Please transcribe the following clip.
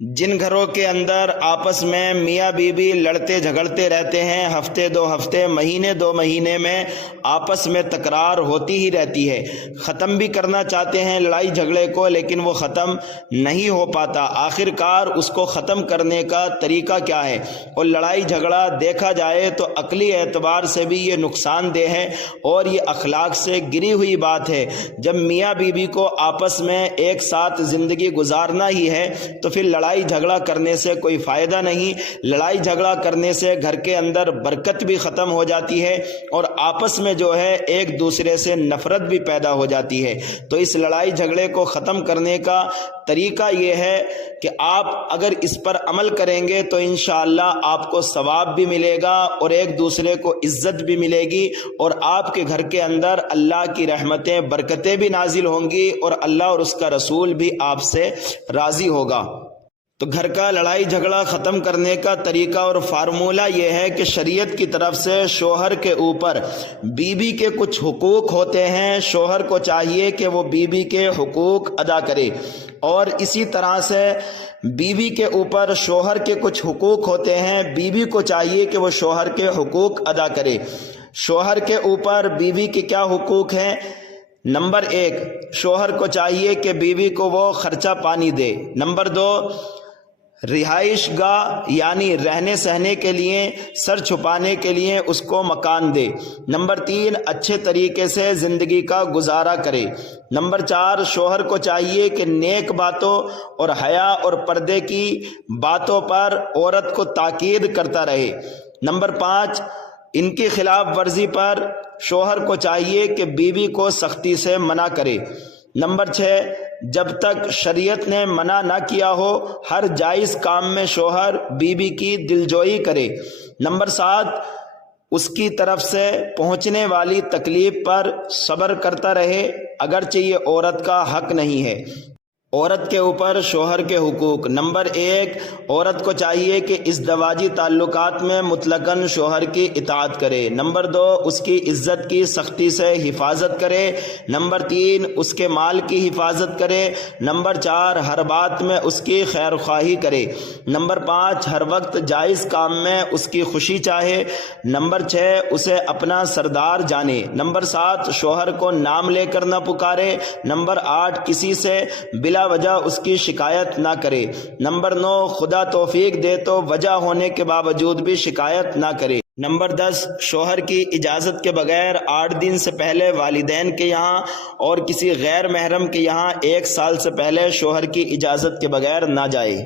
جن گھروں کے اندر آپس میں میاں بیوی لڑتے جھگڑتے رہتے ہیں، ہفتے دو ہفتے، مہینے دو مہینے میں آپس میں تکرار ہوتی ہی رہتی ہے، ختم بھی کرنا چاہتے ہیں لڑائی جھگڑے کو لیکن وہ ختم نہیں ہو پاتا، آخر کار اس کو ختم کرنے کا طریقہ کیا ہے؟ اور لڑائی جھگڑا دیکھا جائے تو عقلی اعتبار سے بھی یہ نقصان دہ ہے اور یہ اخلاق سے گری ہوئی بات ہے۔ جب میاں بیوی کو آپس میں ایک ساتھ زندگی گزارنا ہی ہے تو پھر لڑائی جھگڑا کرنے سے کوئی فائدہ نہیں۔ لڑائی جھگڑا کرنے سے گھر کے اندر برکت بھی ختم ہو جاتی ہے اور آپس میں جو ہے ایک دوسرے سے نفرت بھی پیدا ہو جاتی ہے۔ تو اس لڑائی جھگڑے کو ختم کرنے کا طریقہ یہ ہے کہ آپ اگر اس پر عمل کریں گے تو انشاءاللہ آپ کو ثواب بھی ملے گا اور ایک دوسرے کو عزت بھی ملے گی اور آپ کے گھر کے اندر اللہ کی رحمتیں برکتیں بھی نازل ہوں گی اور اللہ اور اس کا رسول بھی آپ سے راضی ہوگا۔ تو گھر کا لڑائی جھگڑا ختم کرنے کا طریقہ اور فارمولہ یہ ہے کہ شریعت کی طرف سے شوہر کے اوپر بیوی کے کچھ حقوق ہوتے ہیں، شوہر کو چاہیے کہ وہ بیوی کے حقوق ادا کرے، اور اسی طرح سے بیوی کے اوپر شوہر کے کچھ حقوق ہوتے ہیں، بیوی کو چاہیے کہ وہ شوہر کے حقوق ادا کرے۔ شوہر کے اوپر بیوی کے کیا حقوق ہیں؟ نمبر 1، شوہر کو چاہیے کہ بیوی کو وہ خرچہ پانی دے۔ نمبر 2، رہائش گاہ یعنی رہنے سہنے کے لیے، سر چھپانے کے لیے اس کو مکان دے۔ نمبر 3، اچھے طریقے سے زندگی کا گزارا کرے۔ نمبر 4، شوہر کو چاہیے کہ نیک باتوں اور حیا اور پردے کی باتوں پر عورت کو تاکید کرتا رہے۔ نمبر 5، ان کی خلاف ورزی پر شوہر کو چاہیے کہ بیوی کو سختی سے منع کرے۔ نمبر 6، جب تک شریعت نے منع نہ کیا ہو ہر جائز کام میں شوہر بیوی کی دلجوئی کرے۔ نمبر 7، اس کی طرف سے پہنچنے والی تکلیف پر صبر کرتا رہے اگرچہ یہ عورت کا حق نہیں ہے۔ عورت کے اوپر شوہر کے حقوق۔ نمبر 1، عورت کو چاہیے کہ ازدواجی تعلقات میں مطلقاً شوہر کی اطاعت کرے۔ نمبر 2، اس کی عزت کی سختی سے حفاظت کرے۔ نمبر 3، اس کے مال کی حفاظت کرے۔ نمبر 4، ہر بات میں اس کی خیر خواہی کرے۔ نمبر 5، ہر وقت جائز کام میں اس کی خوشی چاہے۔ نمبر 6، اسے اپنا سردار جانے۔ نمبر 7، شوہر کو نام لے کر نہ پکارے۔ نمبر 8، کسی سے بلا وجہ اس کی شکایت نہ کرے۔ نمبر 9، خدا توفیق دے تو وجہ ہونے کے باوجود بھی شکایت نہ کرے۔ نمبر 10، شوہر کی اجازت کے بغیر 8 دن سے پہلے والدین کے یہاں اور کسی غیر محرم کے یہاں 1 سال سے پہلے شوہر کی اجازت کے بغیر نہ جائے۔